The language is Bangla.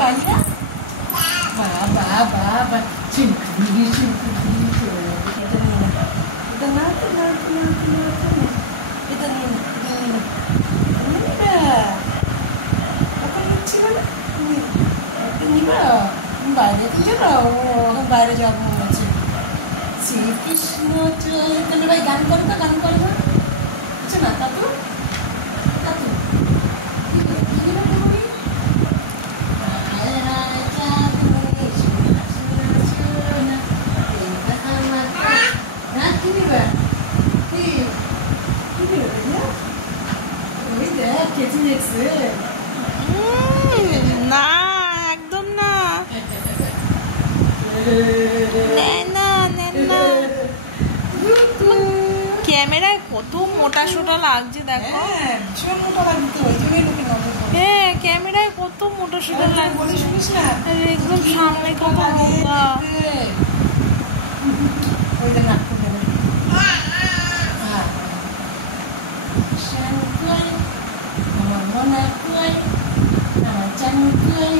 Banyak. Ba. Cingkri. Kita nak. Kita ni. Ini dah. Apa lucu kan? Ini dah. Banyak tu je lah. Orang baru jawab macam. Sri Krishna Chaitanya भाई गान करो अच्छा ना तातू ये ना करोगी না একদম না ক্যামেরায় কত মোটা সোটা লাগছে দেখো। হ্যাঁ ক্যামেরায় কত মোটা সোটা লাগছে একদম সামনে কত মোটা। Nama Mona Kuai, nama Chan Kuai.